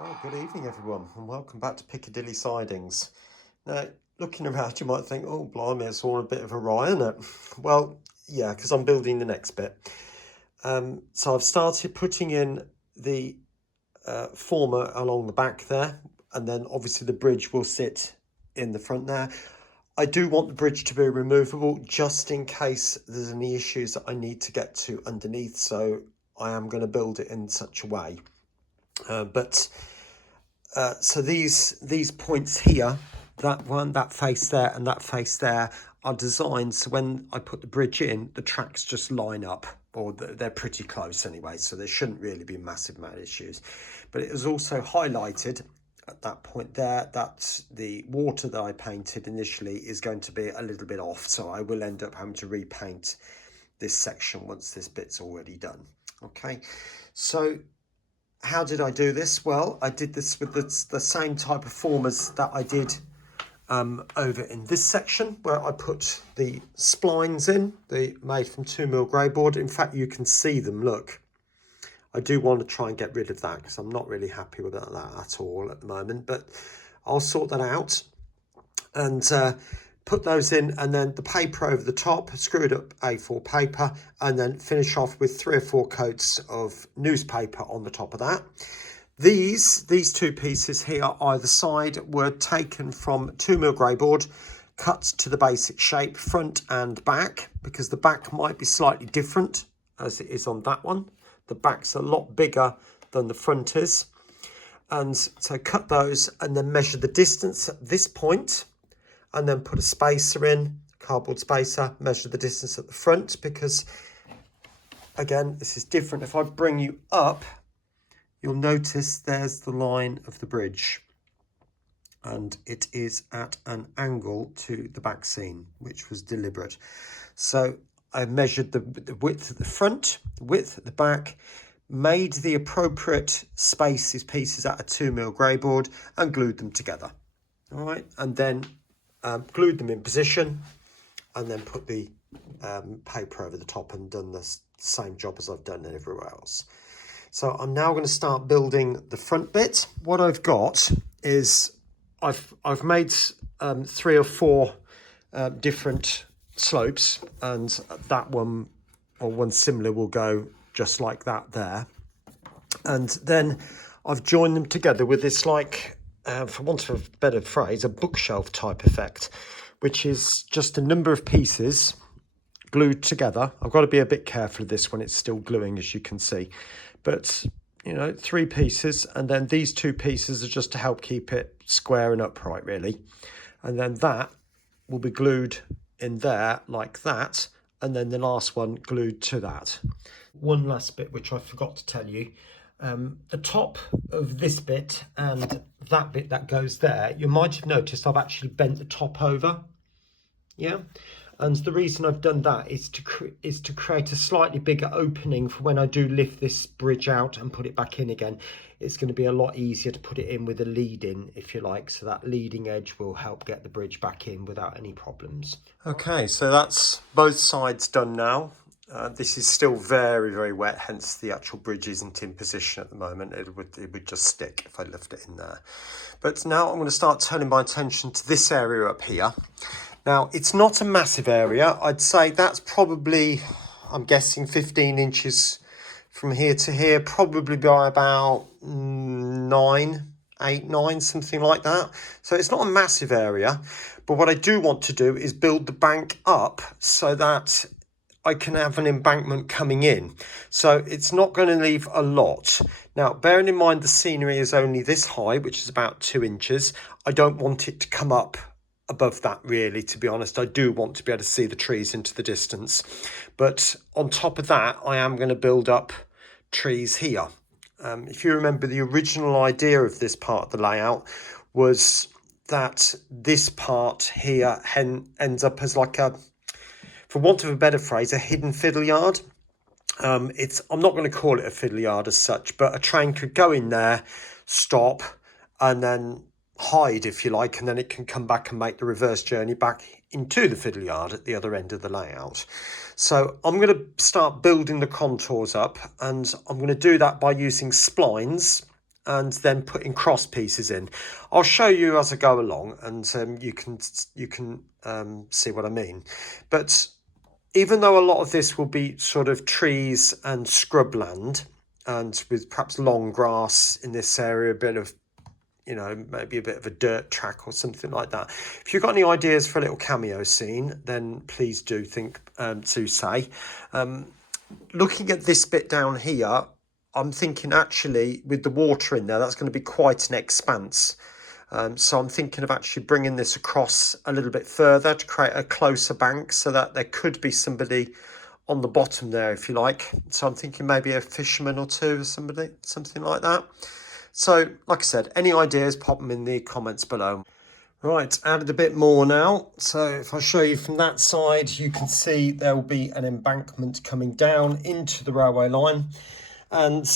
Well, good evening, everyone, and welcome back to Piccadilly Sidings. Now, looking around, you might think, oh, blimey, it's all a bit of a riot, isn't it? Well, yeah, because I'm building the next bit. So I've started putting in the former along the back there, and then obviously the bridge will sit in the front there. I do want the bridge to be removable just in case there's any issues that I need to get to underneath, so I am going to build it in such a way. So these points here, that one, that face there, and that face there, are designed so when I put the bridge in, the tracks just line up, or they're pretty close anyway, so there shouldn't really be massive amount of issues. But it was also highlighted at that point there that the water that I painted initially is going to be a little bit off, so I will end up having to repaint this section once this bit's already done. Okay, so how did I do this? Well, I did this with the same type of formers that I did over in this section, where I put the splines in, made from 2mm grey board. In fact, you can see them, look. I do want to try and get rid of that because I'm not really happy with that at all at the moment, but I'll sort that out and put those in, and then the paper over the top, screwed up A4 paper, and then finish off with 3 or 4 coats of newspaper on the top of that. These two pieces here either side were taken from 2mm grey board, cut to the basic shape, front and back, because the back might be slightly different as it is on that one. The back's a lot bigger than the front is. And so cut those and then measure the distance at this point, and then put a spacer in, cardboard spacer, measure the distance at the front, because again, this is different. If I bring you up, you'll notice there's the line of the bridge, and it is at an angle to the back seam, which was deliberate. So I measured the width at the front, the width at the back, made the appropriate pieces out of 2mm grey board and glued them together. All right, and then glued them in position, and then put the paper over the top and done the same job as I've done everywhere else. So I'm now going to start building the front bit. What I've got is I've made 3 or 4 different slopes, and that one or one similar will go just like that there. And then I've joined them together with this, like, for want of a better phrase, a bookshelf type effect, which is just a number of pieces glued together. I've got to be a bit careful of this when it's still gluing, as you can see. But, you know, 3 pieces, and then these 2 pieces are just to help keep it square and upright, really. And then that will be glued in there like that, and then the last one glued to that. One last bit which I forgot to tell you. The top of this bit and that bit that goes there, you might have noticed I've actually bent the top over. Yeah, and the reason I've done that is to create a slightly bigger opening for when I do lift this bridge out and put it back in again. It's going to be a lot easier to put it in with a lead in, if you like, so that leading edge will help get the bridge back in without any problems. Okay, so that's both sides done now. This is still very, very wet, hence the actual bridge isn't in position at the moment. It would just stick if I left it in there. But now I'm going to start turning my attention to this area up here. Now, it's not a massive area. I'd say that's probably, I'm guessing, 15 inches from here to here, probably by about 8, 9, something like that. So it's not a massive area. But what I do want to do is build the bank up so that I can have an embankment coming in. So it's not going to leave a lot. Now, bearing in mind the scenery is only this high, which is about 2 inches, I don't want it to come up above that, really, to be honest. I do want to be able to see the trees into the distance. But on top of that, I am going to build up trees here. If you remember, the original idea of this part of the layout was that this part here ends up as like a, for want of a better phrase, a hidden fiddle yard. I'm not going to call it a fiddle yard as such, but a train could go in there, stop, and then hide, if you like, and then it can come back and make the reverse journey back into the fiddle yard at the other end of the layout. So I'm going to start building the contours up, and I'm going to do that by using splines and then putting cross pieces in. I'll show you as I go along, and you can see what I mean. But even though a lot of this will be sort of trees and scrubland, and with perhaps long grass in this area, a bit of, you know, maybe a bit of a dirt track or something like that. If you've got any ideas for a little cameo scene, then please do think to say. Looking at this bit down here, I'm thinking actually with the water in there, that's going to be quite an expanse. So I'm thinking of actually bringing this across a little bit further to create a closer bank so that there could be somebody on the bottom there, if you like. So I'm thinking maybe a fisherman or two or something like that. So, like I said, any ideas, pop them in the comments below. Right, added a bit more now. So if I show you from that side, you can see there will be an embankment coming down into the railway line. And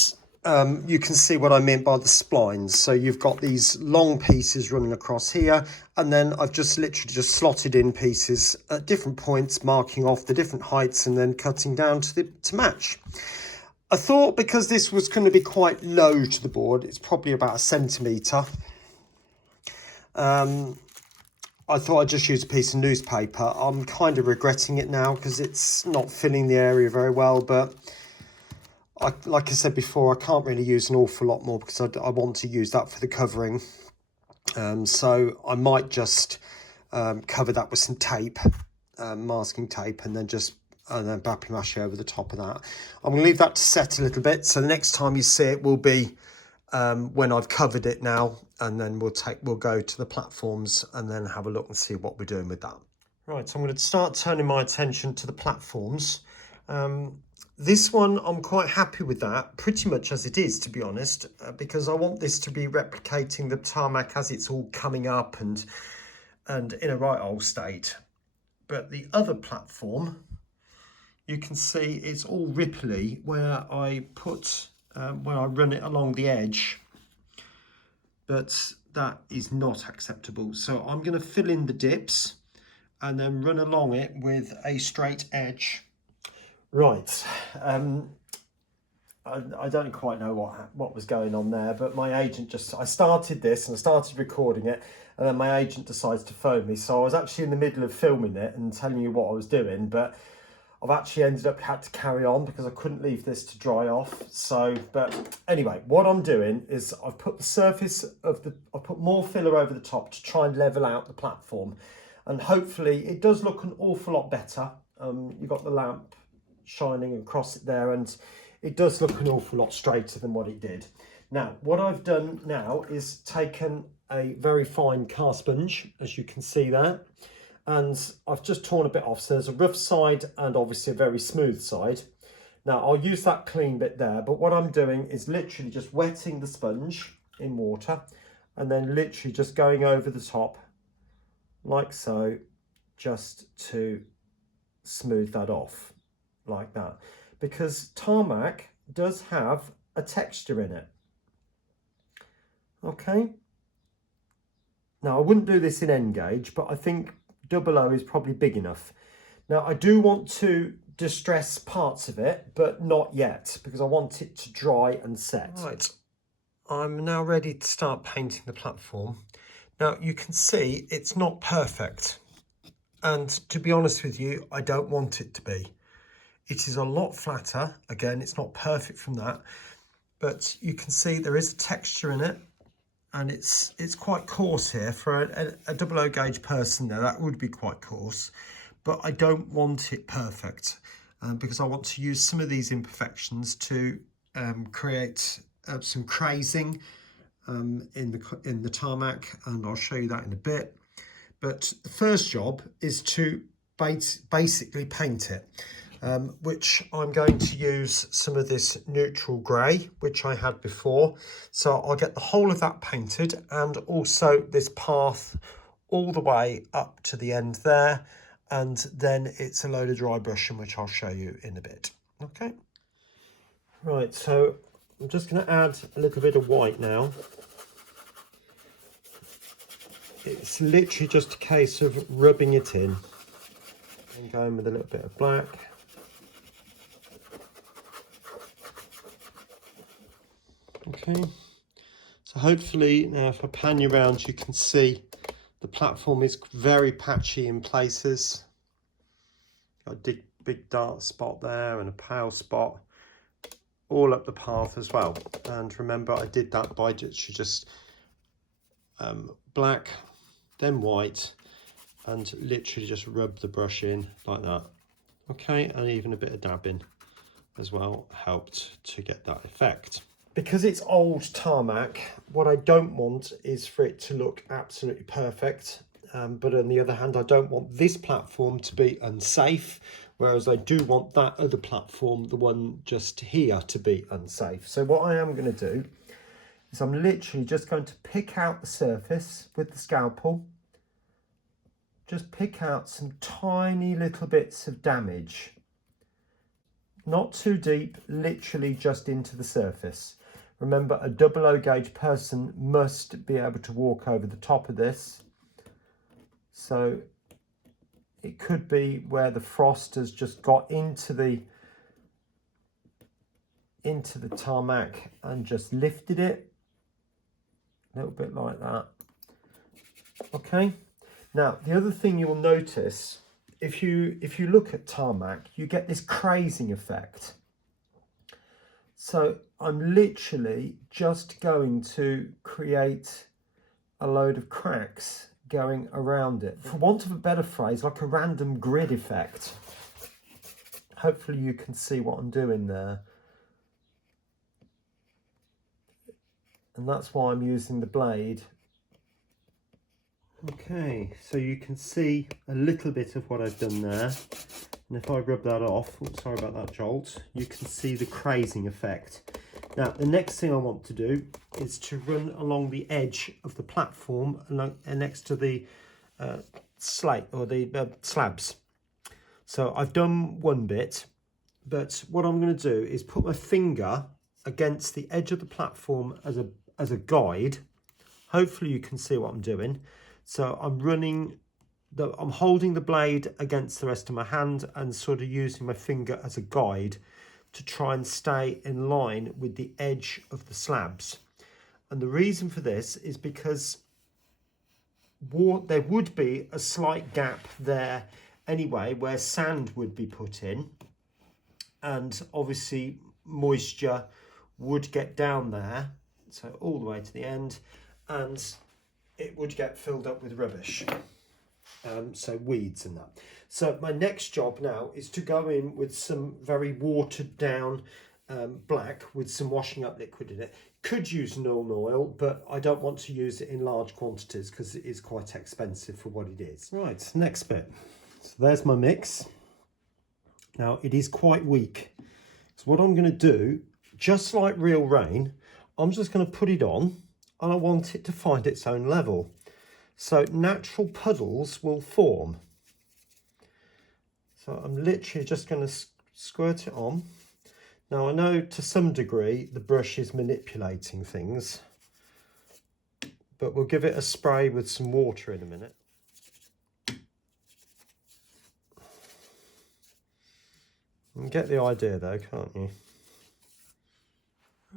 you can see what I meant by the splines. So you've got these long pieces running across here, and then I've just literally just slotted in pieces at different points, marking off the different heights and then cutting down to match. I thought because this was going to be quite low to the board, it's probably about 1 centimetre. I thought I'd just use a piece of newspaper. I'm kind of regretting it now because it's not filling the area very well, but like I said before, I can't really use an awful lot more because I want to use that for the covering. So I might just cover that with some tape, masking tape, and then bappy mache over the top of that. I'm going to leave that to set a little bit. So the next time you see it will be when I've covered it now, and then we'll go to the platforms and then have a look and see what we're doing with that. Right, so I'm going to start turning my attention to the platforms. This one, I'm quite happy with that, pretty much as it is, to be honest, because I want this to be replicating the tarmac as it's all coming up and in a right old state. But the other platform, you can see it's all ripply where I put, when I run it along the edge, but that is not acceptable. So I'm going to fill in the dips and then run along it with a straight edge. Right, I don't quite know what was going on there, but my agent I started this and I started recording it, and then my agent decides to phone me. So I was actually in the middle of filming it and telling you what I was doing, but I've actually had to carry on because I couldn't leave this to dry off. So, but anyway, what I'm doing is I've put the surface I've put more filler over the top to try and level out the platform, and hopefully it does look an awful lot better. You've got the lamp shining across it there, and it does look an awful lot straighter than what it did. Now, what I've done now is taken a very fine car sponge, as you can see there, and I've just torn a bit off. So there's a rough side and obviously a very smooth side. Now I'll use that clean bit there, but what I'm doing is literally just wetting the sponge in water and then literally just going over the top like so, just to smooth that off like that, because tarmac does have a texture in it. Okay, now I wouldn't do this in N gauge, but I think 00 is probably big enough. Now I do want to distress parts of it, but not yet, because I want it to dry and set. Right, I'm now ready to start painting the platform. Now you can see it's not perfect, and to be honest with you, I don't want it to be. It is a lot flatter. Again, it's not perfect from that, but you can see there is a texture in it, and it's quite coarse here. For a 00 gauge person there, that would be quite coarse, but I don't want it perfect, because I want to use some of these imperfections to create some crazing in the tarmac, and I'll show you that in a bit. But the first job is to basically paint it, which I'm going to use some of this neutral grey, which I had before. So I'll get the whole of that painted, and also this path all the way up to the end there, and then it's a load of dry brushing, which I'll show you in a bit. Okay, right, so I'm just going to add a little bit of white now. It's literally just a case of rubbing it in and going with a little bit of black. Okay, So hopefully now if I pan you around, you can see the platform is very patchy in places. Got a big dark spot there and a pale spot all up the path as well. And remember, I did that by just black, then white, and literally just rub the brush in like that. Okay, and even a bit of dabbing as well helped to get that effect. Because it's old tarmac, what I don't want is for it to look absolutely perfect. But on the other hand, I don't want this platform to be unsafe, whereas I do want that other platform, the one just here, to be unsafe. So what I am going to do is I'm literally just going to pick out the surface with the scalpel. Just pick out some tiny little bits of damage. Not too deep, literally just into the surface. Remember, a 00 gauge person must be able to walk over the top of this. So it could be where the frost has just got into the tarmac and just lifted it. A little bit like that. Okay. Now, the other thing you will notice, if you look at tarmac, you get this crazing effect. So I'm literally just going to create a load of cracks going around it. For want of a better phrase, like a random grid effect. Hopefully you can see what I'm doing there. And that's why I'm using the blade. Okay, so you can see a little bit of what I've done there. And if I rub that off, oops, sorry about that jolt, you can see the crazing effect. Now, the next thing I want to do is to run along the edge of the platform next to the slate or the slabs. So I've done one bit, but what I'm going to do is put my finger against the edge of the platform as a guide. Hopefully you can see what I'm doing. So I'm holding the blade against the rest of my hand and sort of using my finger as a guide to try and stay in line with the edge of the slabs. And the reason for this is because there would be a slight gap there anyway where sand would be put in, and obviously moisture would get down there, so all the way to the end, and it would get filled up with rubbish, so weeds and that. So my next job now is to go in with some very watered down black with some washing up liquid in it. Could use Nuln oil, but I don't want to use it in large quantities because it is quite expensive for what it is. Right, next bit. So there's my mix. Now it is quite weak. So what I'm going to do, just like real rain, I'm just going to put it on and I want it to find its own level. So natural puddles will form. So I'm literally just going to squirt it on. Now I know to some degree the brush is manipulating things, but we'll give it a spray with some water in a minute. You can get the idea though, can't you?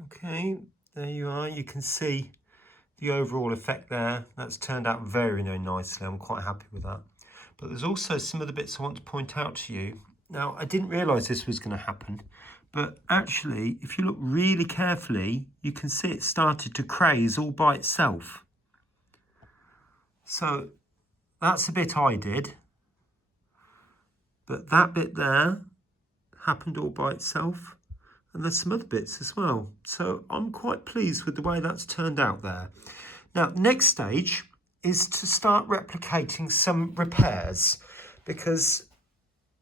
Okay, there you are. You can see the overall effect there. That's turned out very, very nicely. I'm quite happy with that. But there's also some of the bits I want to point out to you. Now, I didn't realise this was going to happen, but actually, if you look really carefully, you can see it started to craze all by itself. So that's a bit I did, but that bit there happened all by itself, and there's some other bits as well. So I'm quite pleased with the way that's turned out there. Now, next stage is to start replicating some repairs, because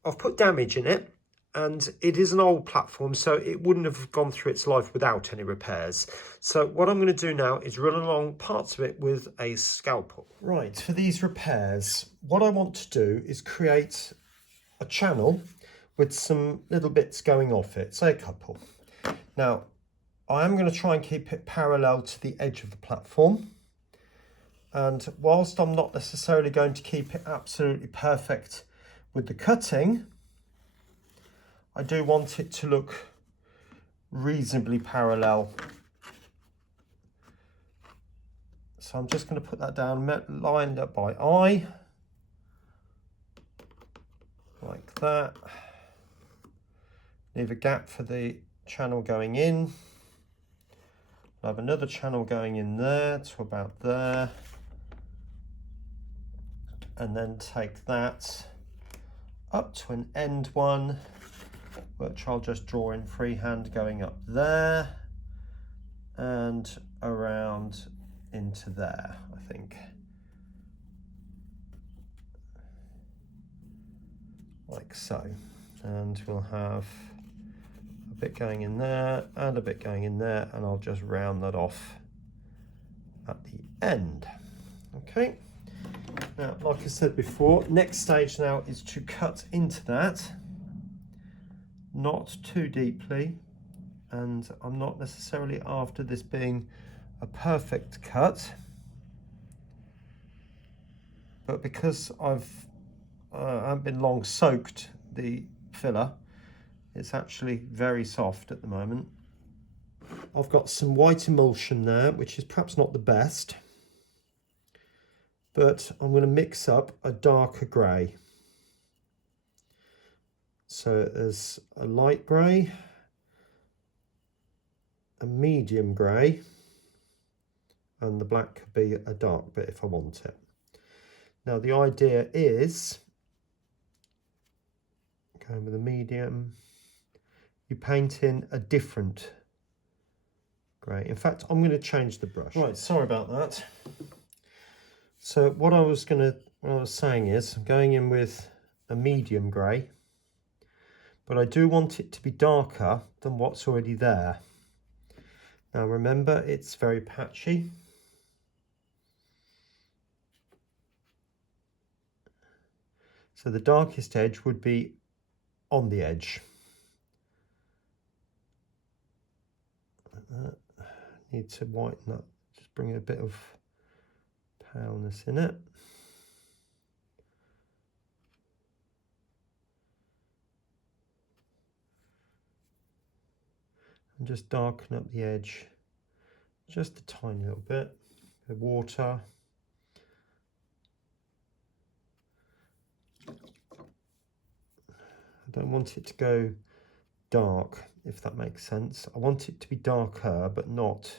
I've put damage in it and it is an old platform, so it wouldn't have gone through its life without any repairs. So what I'm going to do now is run along parts of it with a scalpel. Right, for these repairs, what I want to do is create a channel with some little bits going off it, say a couple. Now, I am going to try and keep it parallel to the edge of the platform. And whilst I'm not necessarily going to keep it absolutely perfect with the cutting, I do want it to look reasonably parallel So I'm just going to put that down, lined up by eye, like that. Leave a gap for the channel going in. I have another channel going in there to about there. And then take that up to an end one, which I'll just draw in freehand going up there and around into there, I think. Like so. And we'll have a bit going in there and a bit going in there, and I'll just round that off at the end. Okay. Now, like I said before, next stage now is to cut into that, not too deeply, and I'm not necessarily after this being a perfect cut, but because I haven't been long soaked the filler, it's actually very soft at the moment. I've got some white emulsion there, which is perhaps not the best, but I'm going to mix up a darker grey. So there's a light grey, a medium grey, and the black could be a dark bit if I want it. Now the idea is, going with a medium, you paint in a different grey. In fact, I'm going to change the brush. Right, sorry about that. So what I was saying is, I'm going in with a medium grey, but I do want it to be darker than what's already there. Now remember, it's very patchy. So the darkest edge would be on the edge. Like that. Need to whiten that, just bring a bit of paleness in it. And just darken up the edge just a tiny little bit. The water. I don't want it to go dark, if that makes sense. I want it to be darker, but not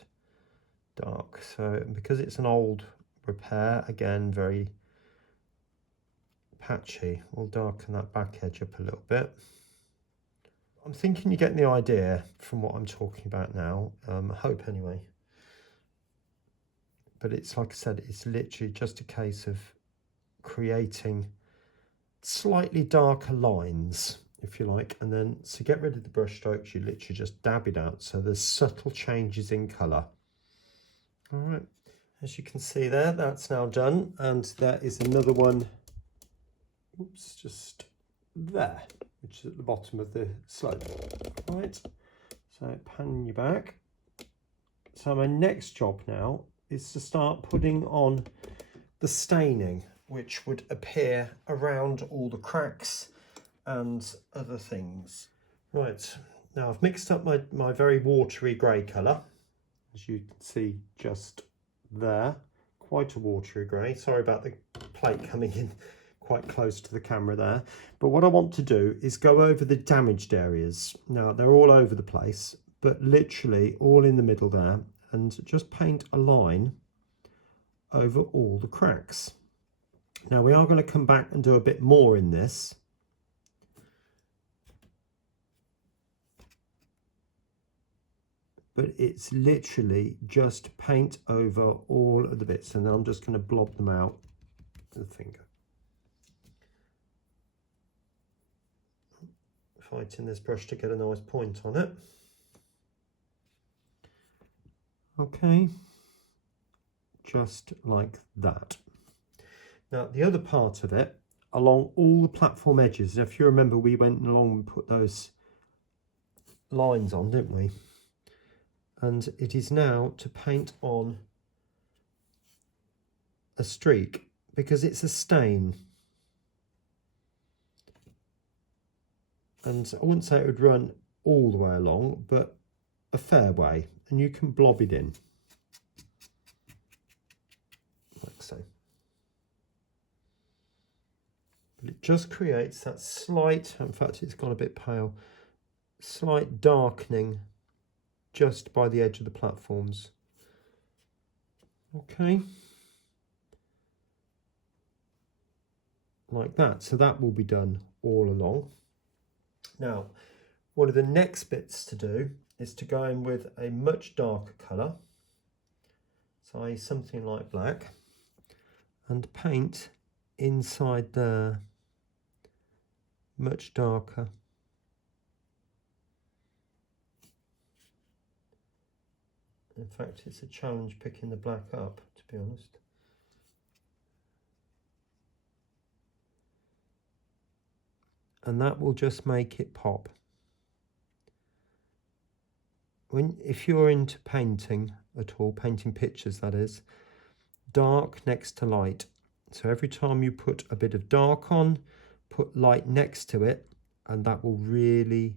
dark. So because it's an old repair, again, very patchy, we'll darken that back edge up a little bit. I'm thinking you're getting the idea from what I'm talking about now. I hope anyway. But it's, like I said, it's literally just a case of creating slightly darker lines, if you like, and then to get rid of the brush strokes, you literally just dab it out so there's subtle changes in colour. All right, as you can see there, that's now done, and there is another one, oops, just there, which is at the bottom of the slope. Right, so pan you back. So my next job now is to start putting on the staining, which would appear around all the cracks and other things. Right, now I've mixed up my very watery grey colour, as you can see just there, quite a watery grey. Sorry about the plate coming in quite close to the camera there. But what I want to do is go over the damaged areas. Now they're all over the place, but literally all in the middle there, and just paint a line over all the cracks. Now we are going to come back and do a bit more in this. But it's literally just paint over all of the bits, and then I'm just going to blob them out with the finger. Fighting this brush to get a nice point on it. Okay, just like that. Now the other part of it, along all the platform edges, if you remember, we went along and put those lines on, didn't we? And it is now to paint on a streak, because it's a stain. And I wouldn't say it would run all the way along, but a fair way, and you can blob it in. But it just creates that slight, in fact it's gone a bit pale, slight darkening just by the edge of the platforms. Okay. Like that. So that will be done all along. Now, one of the next bits to do is to go in with a much darker colour, so something like black, and paint inside there much darker. In fact, it's a challenge picking the black up, to be honest. And that will just make it pop. If you're into painting at all, painting pictures that is, dark next to light. So every time you put a bit of dark on, put light next to it, and that will really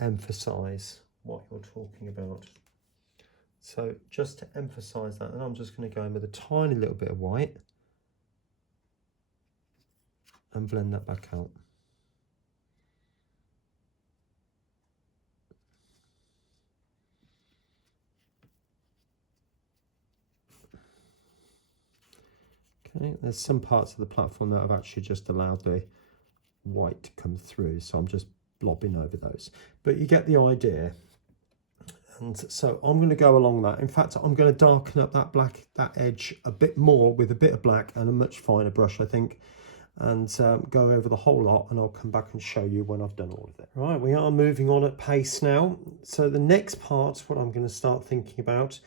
emphasize what you're talking about. So just to emphasize that, and I'm just going to go in with a tiny little bit of white and blend that back out. Okay, there's some parts of the platform that I've actually just allowed the white to come through, so I'm just blobbing over those. But you get the idea. And so I'm going to go along that. In fact, I'm going to darken up that edge a bit more with a bit of black and a much finer brush, I think, and go over the whole lot, and I'll come back and show you when I've done all of it. Right, we are moving on at pace now. So the next part, what I'm going to start thinking about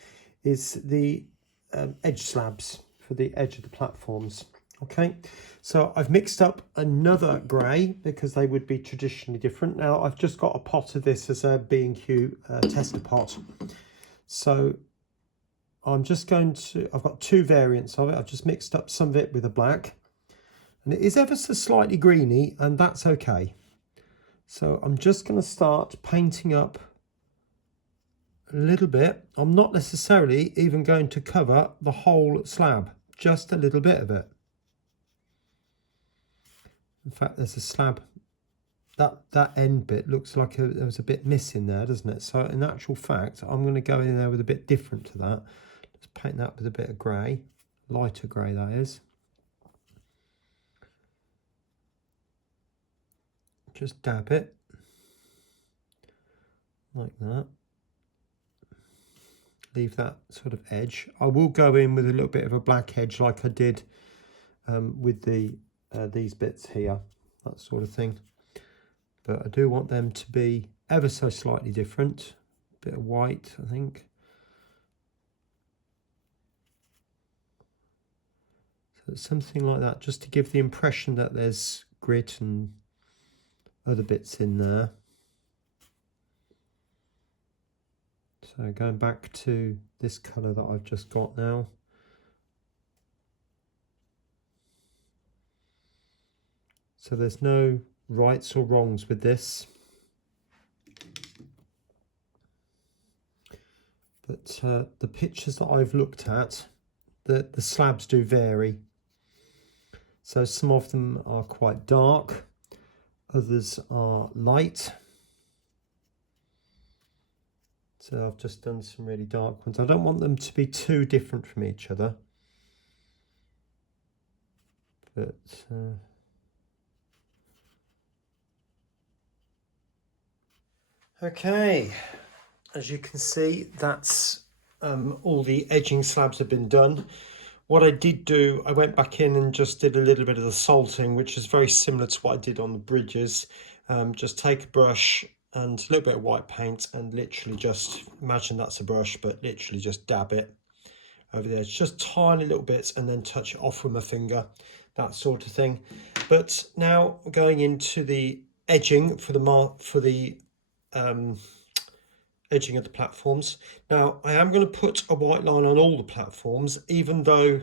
is the edge slabs for the edge of the platforms. Okay, so I've mixed up another grey because they would be traditionally different. Now I've just got a pot of this as a B&Q tester pot. So I'm just going to, I've got two variants of it. I've just mixed up some of it with a black, and it is ever so slightly greeny, and that's okay. So I'm just going to start painting up a little bit. I'm not necessarily even going to cover the whole slab, just a little bit of it. In fact, there's a slab, that end bit looks like there was a bit missing there, doesn't it? So in actual fact, I'm going to go in there with a bit different to that. Just paint that with a bit of grey, lighter grey that is. Just dab it like that. Leave that sort of edge. I will go in with a little bit of a black edge like I did with these bits here, that sort of thing. But I do want them to be ever so slightly different. A bit of white, I think. So it's something like that, just to give the impression that there's grit and other bits in there. So going back to this colour that I've just got now. So there's no rights or wrongs with this. But the pictures that I've looked at, the slabs do vary. So some of them are quite dark, others are light. So I've just done some really dark ones. I don't want them to be too different from each other. But okay, as you can see, that's all the edging slabs have been done. What I did do, I went back in and just did a little bit of the salting, which is very similar to what I did on the bridges. Just take a brush and a little bit of white paint and literally just, imagine that's a brush, but literally just dab it over there. It's just tiny little bits, and then touch it off with my finger, that sort of thing. But now we're going into the edging for the edging of the platforms. Now I am going to put a white line on all the platforms, even though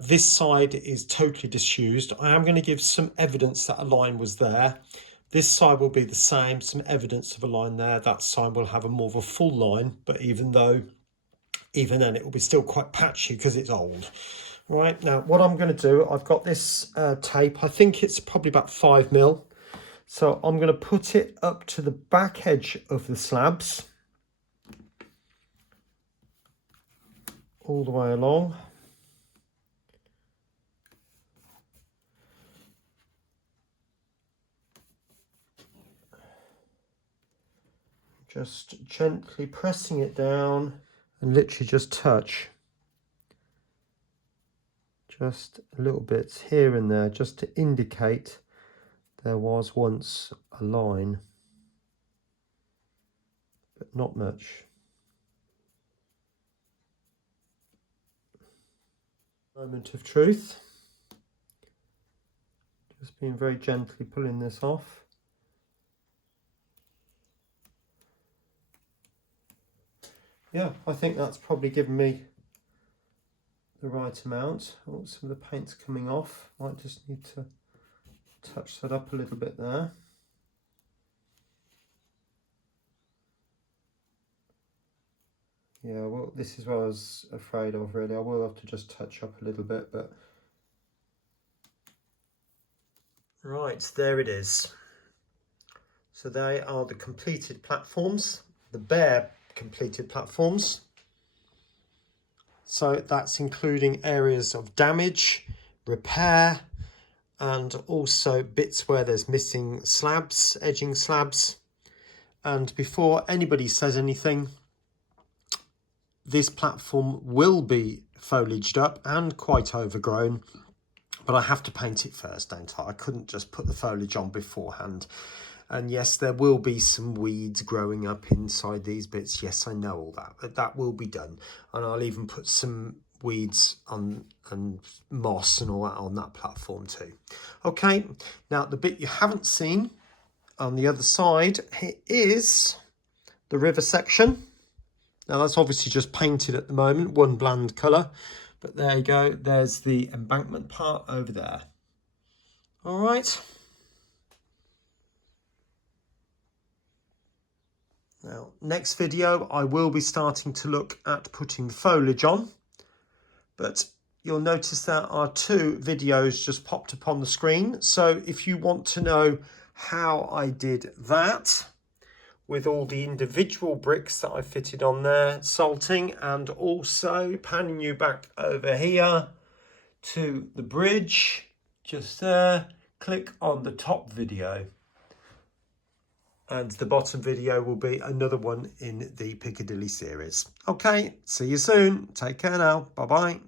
this side is totally disused. I am going to give some evidence that a line was there. This side will be the same, some evidence of a line there. That side will have a more of a full line, but even then it will be still quite patchy because it's old. Right, now what I'm going to do, I've got this tape, I think it's probably about 5mm. So I'm going to put it up to the back edge of the slabs, all the way along. Just gently pressing it down and literally just touch. Just a little bit here and there, just to indicate there was once a line, but not much. Moment of truth. Just being very gently pulling this off. Yeah, I think that's probably given me the right amount. Oh, some of the paint's coming off. Might just need to touch that up a little bit there. Yeah, well, this is what I was afraid of, really. I will have to just touch up a little bit, but... Right, there it is. So they are the completed platforms, the bare completed platforms. So that's including areas of damage, repair, and also bits where there's missing slabs, edging slabs. And before anybody says anything, this platform will be foliaged up and quite overgrown, but I have to paint it first, don't I? I couldn't just put the foliage on beforehand. And yes, there will be some weeds growing up inside these bits. Yes, I know all that, but that will be done. And I'll even put some weeds on and moss and all that on that platform too. Okay, now the bit you haven't seen on the other side is the river section. Now that's obviously just painted at the moment, one bland colour, but there you go. There's the embankment part over there. All right. Now, next video, I will be starting to look at putting foliage on, but you'll notice there are 2 videos just popped up on the screen. So if you want to know how I did that, with all the individual bricks that I fitted on there, salting, and also panning you back over here to the bridge, just there, click on the top video. And the bottom video will be another one in the Piccadilly series. Okay, see you soon. Take care now. Bye-bye.